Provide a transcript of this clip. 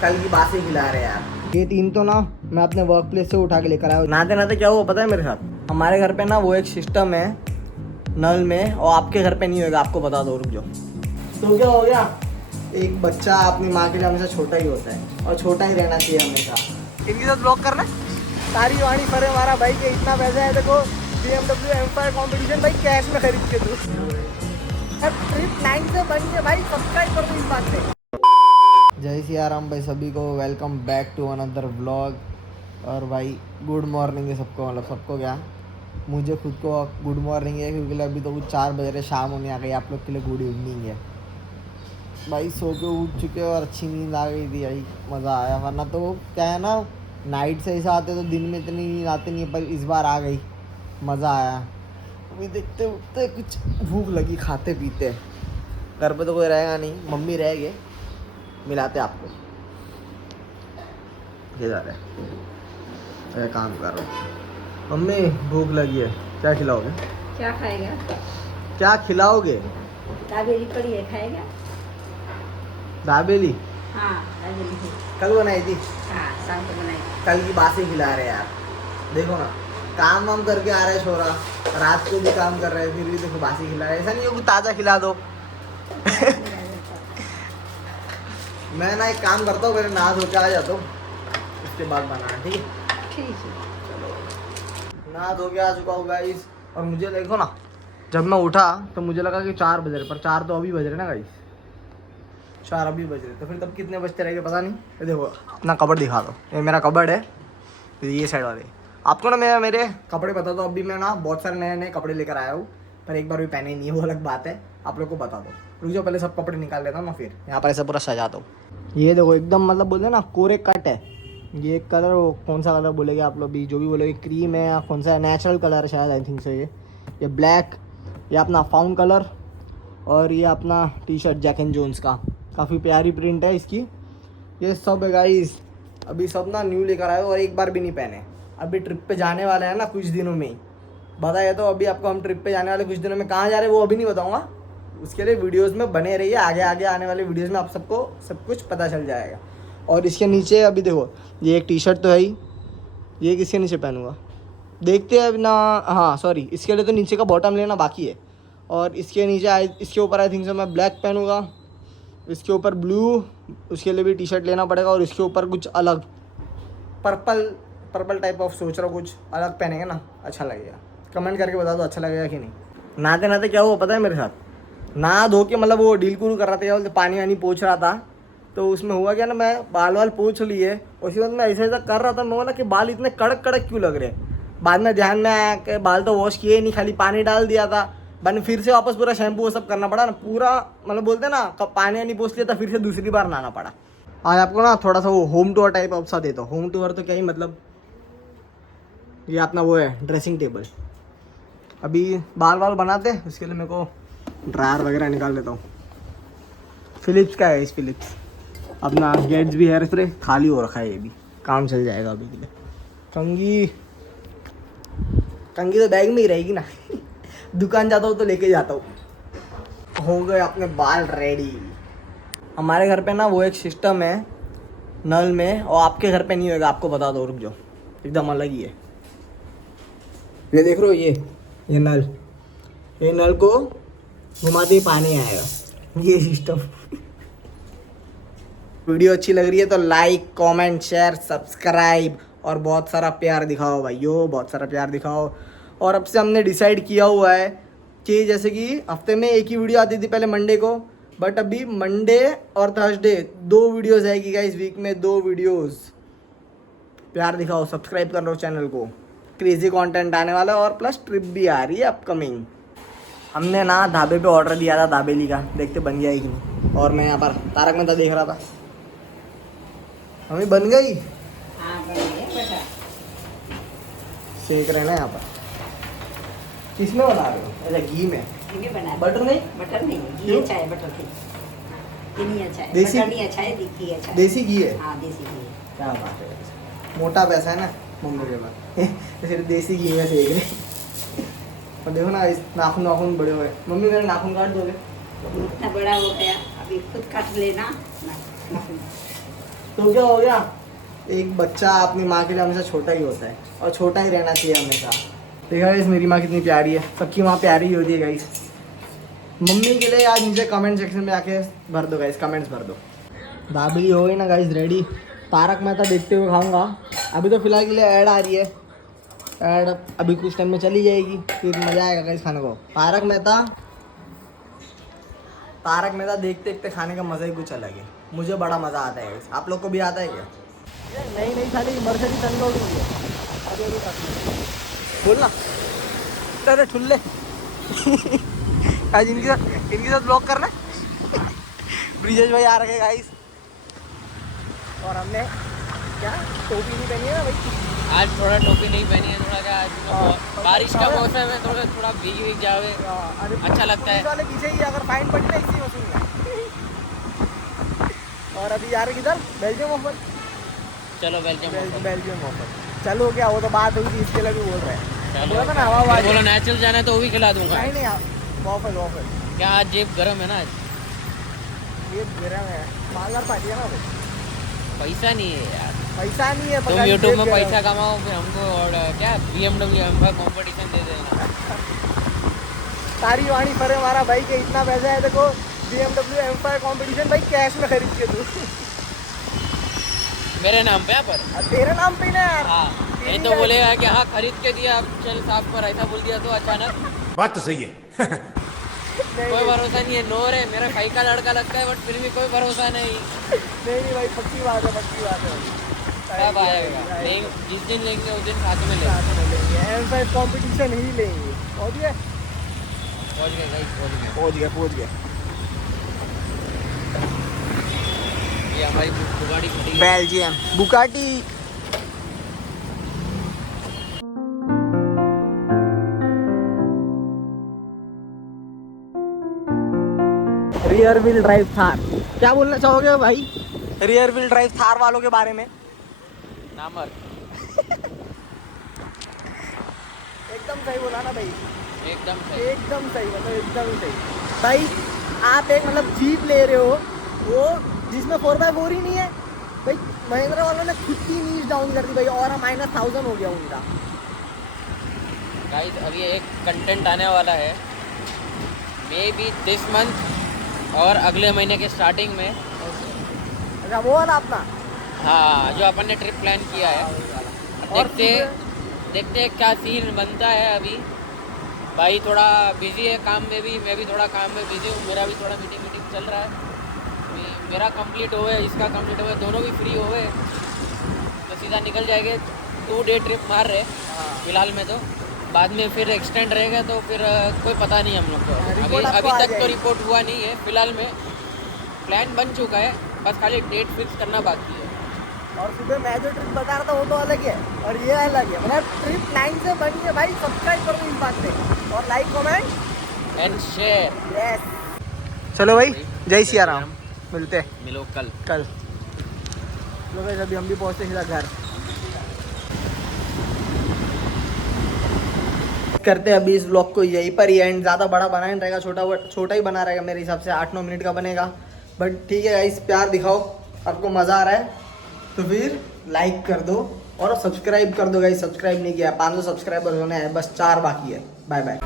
कल की बासी खिला रहे यार। ये 3 तो ना मैं अपने वर्क प्लेस से उठा के लेकर आया। नहाते नहाते क्या हुआ पता है मेरे साथ? हमारे घर पे ना वो एक सिस्टम है नल में, और आपके घर पे नहीं होगा, आपको बता दो, रुक जाओ। तो क्या हो गया, एक बच्चा अपनी माँ के लिए हमेशा छोटा ही होता है और छोटा ही रहना चाहिए हमेशा। इनके साथ ब्लॉग करना सारी वाणी फरे हमारा भाई के इतना पैसा है। देखो BMW एम्पायर कॉम्पिटिशन भाई कैश में खरीद के दो। ट्रिप 9 से बन गए भाई, सब्सक्राइब कर दो इस बात पे। जय सिया राम भाई, सभी को welcome back to another vlog. और भाई गुड मॉर्निंग है सबको, मतलब सबको क्या, मुझे खुद को गुड मॉर्निंग है क्योंकि अभी तो कुछ 4 बज रहे, शाम होने आ गई। आप लोग के लिए गुड इवनिंग है भाई। सो के उठ चुके और अच्छी नींद आ गई थी भाई, मज़ा आया। वरना तो क्या है ना, नाइट से ऐसा आते तो दिन में इतनी नींद आती नहीं है, पर इस बार आ गई, मज़ा आया। अभी देखते उठते कुछ भूख लगी, खाते पीते। घर पे तो कोई रहेगा नहीं, मम्मी रह गए, मिलाते आपको। ये जा रहे हैं, काम कर रहा हूँ। मम्मी भूख लगी है, क्या खिलाओगे? क्या खाएगा? क्या खिलाओगे? दाबेली पड़ी है, खाएगा? दाबेली? हाँ, दाबेली है। कल बनाई थी? हाँ, शाम को बनाई। कल की बासी खिला रहे यार। देखो ना, काम वाम करके आ रहा है छोरा, रात को भी काम कर रहे हैं, फिर भी देखो बासी खिला रहे हैं। ऐसा नहीं हो कि ताज़ा खिला दो। मैं ना एक काम करता हूँ, मेरे नहा धो के आ जाता हूँ, उसके बाद बनाना, ठीक है? ठीक है। चलो, नहा धो के आ चुका हूँ गाइस। और मुझे देखो ना, जब मैं उठा तो मुझे लगा कि 4 बज रहे, पर 4 तो अभी बज रहे ना गाइस, 4 अभी बज रहे। तो फिर तब कितने बजते रहेंगे पता नहीं। ये देखो अपना कबर्ड दिखा दो, ये मेरा कबर्ड है, तो ये साइड वाले। आपको ना मैं मेरे कपड़े बता दो। अभी मैं ना बहुत सारे नए नए कपड़े लेकर आया हूँ, पर एक बार भी पहने नहीं है, वो अलग बात है। आप लोग को बता दो, रुक जाओ, पहले सब कपड़े निकाल लेता हूँ ना, फिर यहाँ पर ऐसा पूरा सजा दो। ये देखो एकदम मतलब बोलते ना कोरे कट है। ये कलर, वो कौन सा कलर बोलेंगे आप लोग भी, जो भी बोलेंगे, क्रीम है या कौन सा नेचुरल कलर है शायद, आई थिंक से। ये ब्लैक, ये अपना फाउन कलर, और ये अपना T shirt Jack and Jones का, काफ़ी प्यारी प्रिंट है इसकी। ये सब है गाइस, अभी सब ना न्यू लेकर आए और एक बार भी नहीं पहने। अभी ट्रिप पे जाने वाले हैं ना कुछ दिनों में ही, बताया तो अभी आपको हम ट्रिप पे जाने वाले कुछ दिनों में। कहाँ जा रहे हैं वो अभी नहीं बताऊँगा, उसके लिए वीडियोस में बने रहिए। आगे आगे आने वाले वीडियोस में आप सबको सब कुछ पता चल जाएगा। और इसके नीचे अभी देखो, ये एक टी शर्ट तो है ही, ये किसके नीचे पहनूंगा देखते हैं अब ना। हाँ सॉरी, इसके लिए तो नीचे का बॉटम लेना बाकी है। और इसके नीचे इसके ऊपर आई थिंक से मैं ब्लैक पहनूंगा, इसके ऊपर ब्लू, उसके लिए भी टी शर्ट लेना पड़ेगा। और इसके ऊपर कुछ अलग पर्पल टाइप ऑफ सोच रहा हूँ, कुछ अलग पहनेंगे ना, अच्छा लगेगा। कमेंट करके बता दो अच्छा लगेगा कि नहीं। नहाते नहाते क्या हुआ पता है मेरे साथ? नहा धो के मतलब वो डील कुल कर रहा था, क्या बोलते, पानी वानी पोंछ रहा था। तो उसमें हुआ क्या ना, मैं बाल वाल पोंछ लिए, उसके बाद मैं ऐसा ऐसा कर रहा था, मैं बोला कि बाल इतने कड़क कड़क क्यों लग रहे हैं। बाद में ध्यान में आया कि बाल तो वॉश किए ही नहीं, खाली पानी डाल दिया था। बाद में फिर से वापस पूरा शैम्पू वो सब करना पड़ा ना, पूरा मतलब बोलते ना, कब पानी नहीं पोंछ लिया था, फिर से दूसरी बार नहाना पड़ा। आज आपको ना थोड़ा सा वो होम टूर टाइप ऑफ सा देता हूँ। होम टूर तो क्या ही मतलब, ये अपना वो है ड्रेसिंग टेबल। अभी बाल वाल बनाते हैं, उसके लिए मेरे को ड्रायर वगैरह निकाल लेता हूँ। फिलिप्स का है, इस फिलिप्स अपना गेट्स भी हेयर स्प्रे खाली हो रखा है, ये भी काम चल जाएगा अभी के लिए। कंघी कंघी तो बैग में ही रहेगी ना। दुकान जाता हूँ तो लेके जाता हूँ। हो गए अपने बाल रेडी। हमारे घर पे ना वो एक सिस्टम है नल में, और आपके घर पे नहीं होगा, आपको बता दो, रुक जाओ, एकदम अलग ही है। ये देख रहे हो, ये नल, ये नल को घुमाते ही पानी आएगा, ये सिस्टम। वीडियो अच्छी लग रही है तो लाइक कमेंट शेयर सब्सक्राइब और बहुत सारा प्यार दिखाओ भाइयों, बहुत सारा प्यार दिखाओ। और अब से हमने डिसाइड किया हुआ है कि जैसे कि हफ्ते में एक ही वीडियो आती थी पहले मंडे को, बट अभी मंडे और थर्सडे 2 वीडियोज़ आएगी गाइस, वीक में 2 वीडियोज़। प्यार दिखाओ, सब्सक्राइब कर लो चैनल को, क्रेजी कंटेंट आने वाला है, और प्लस ट्रिप भी आ रही है अपकमिंग। हमने ना ढाबे पे ऑर्डर दिया था दाबेली का, देखते बन गया कि नहीं। और मैं यहाँ पर तारक मेहता देख रहा था, मम्मी बन गई। हाँ, बन गया बेटा। सेक रहे ना यहाँ पर। किसमें बना रहे हो? अच्छा घी में। घी में बना, बटर नहीं? बटर नहीं, घी अच्छा है, बटर नहीं। घी नहीं अच्छा है, देसी बटर नहीं अच्छा है, घी अच्छा है। देसी घी है। हाँ, देसी घी है। क्या बात है, मोटा पैसा है ना मम्मी के पास। सिर्फ देसी घी में सेक रहे। और देखो ना, इस नाखून नाखून बड़े हुए। मम्मी मेरे नाखून काट दोगे? इतना बड़ा हो गया, अभी खुद काट लेना। तो क्या हो गया, एक बच्चा अपनी माँ के लिए हमेशा छोटा ही होता है और छोटा ही रहना चाहिए हमेशा। देखा गाइस मेरी माँ कितनी प्यारी है, सबकी माँ प्यारी ही होती है गाइस। मम्मी के लिए आज नीचे कमेंट सेक्शन में आके भर दो गाइस, कमेंट्स भर दो। दाबेली हो गई ना गाइस रेडी। तारक मेहता देखते हुए खाऊंगा। अभी तो फिलहाल के लिए ऐड आ रही है, ऐड अभी कुछ टाइम में चली जाएगी, फिर मज़ा आएगा गाइस खाने को। तारक मेहता देखते देखते खाने का मज़ा ही कुछ अलग है। मुझे बड़ा मज़ा आता है गाइस, आप लोग को भी आता है क्या? नहीं खाली मर्सिडीज अनलोड हुई है बोलना। अरे ठुल्ले आज इनके साथ ब्लॉग करना है। ब्रिजेश भाई आ रखे हैं गाइस, और हमने क्या टोपी नहीं पहनी है ना भाई। आज थोड़ा टोपी नहीं पहनी है, थोड़ा क्या आज बारिश का मौसम है, थोड़ा भीग जावे अच्छा लगता है। वाले पीछे ही अगर फाइन पड़ी ना इसी वसूल में। और अभी जा रहे किधर? Belgium offer. चलो बेल्जियम ऑफर चलो, क्या वो तो बात हुई थी, इसके लिए भी बोल रहे हैं। बोला था ना हवा बोलो नेचुरल जाना है तो वो भी खिला दूंगा। नहीं वॉफल क्या आज जेब गर्म है ना, आज ये मेरा है मालदार पार्टी है ना भाई। पैसा नहीं है यार, पैसा नहीं है। तुम यूट्यूब में पैसा कमाओ फिर हमको और क्या BMW M5 कंपटीशन दे देना। सारी वाणी फरे हमारा भाई के इतना पैसा है, देखो BMW M5 कंपटीशन भाई कैश में खरीद के तू। मेरे नाम पे पर तेरे नाम पे ना यार। हाँ, नहीं तो बोलेगा कि हाँ खरीद के दिया अब चल साफ पर, ऐसा बोल दिया तो अचानक। बात तो सही है। कोई भरोसा नहीं है, नोर है मेरा भाई का लड़का लगता है, बट फिर भी कोई भरोसा नहीं। नहीं भाई पक्की बात है कब आएगा? जिस दिन लेंगे उस दिन साथ में लेंगे। M5 कंपटीशन ही लेंगे। पहुंच गए पहुंच गए। ये हमारी बुगाड़ी खड़ी है। Belgium Bugatti. Rear wheel drive Thar, क्या बोलना चाहोगे भाई रियर व्हील ड्राइव थार वालों के बारे में? नामर एकदम सही बोला ना भाई, एकदम एकदम सही मतलब एकदम सही भाई। आप एक मतलब जीप ले रहे हो वो जिसमें 4x4 ही नहीं है भाई। महिंद्रा वालों ने खुद की नीच डाउन कर दी भाई, और -1000 हो गया उनका। गाइस अभी एक कंटेंट आने वाला है मे बी दिस मंथ और अगले महीने के स्टार्टिंग में। अच्छा वो वाला अपना, हाँ जो अपन ने ट्रिप प्लान किया है, देखते हैं क्या सीन बनता है। अभी भाई थोड़ा बिजी है काम में भी, मैं भी थोड़ा काम में बिजी हूँ, मेरा भी थोड़ा मीटिंग चल रहा है। मेरा कंप्लीट हो गया, इसका कंप्लीट हो गया, दोनों भी फ्री हो गए तो सीधा निकल जाएंगे। 2 डे ट्रिप मार रहे फिलहाल में, तो बाद में फिर एक्सटेंड रहेगा तो फिर कोई पता नहीं हम लोग को। अभी तक तो रिपोर्ट हुआ नहीं है, फिलहाल में प्लान बन चुका है, बस खाली डेट फिक्स करना बाकी है। और सुबह मैं जो ट्रिप बता रहा था वो तो अलग है और ये अलग है, मतलब ट्रिप लाइन से बनी है भाई। सब्सक्राइब करो इस बात पे और like comment and share. Yes चलो भाई, जय सिया राम, मिलते हैं मिलो कल। लो गाइस अभी हम भी पहुंचते सीधा घर। करते हैं अभी इस ब्लॉग को यहीं पर ही एंड। ज़्यादा बड़ा बना नहीं रहेगा, छोटा ही बना रहेगा मेरे हिसाब से, 8-9 मिनट का बनेगा। बट ठीक है गाइस, प्यार दिखाओ, आपको मज़ा आ रहा है तो फिर लाइक कर दो और सब्सक्राइब कर दो गाइस। सब्सक्राइब नहीं किया, 500 सब्सक्राइबर होने हैं, बस 4 बाकी है। Bye bye.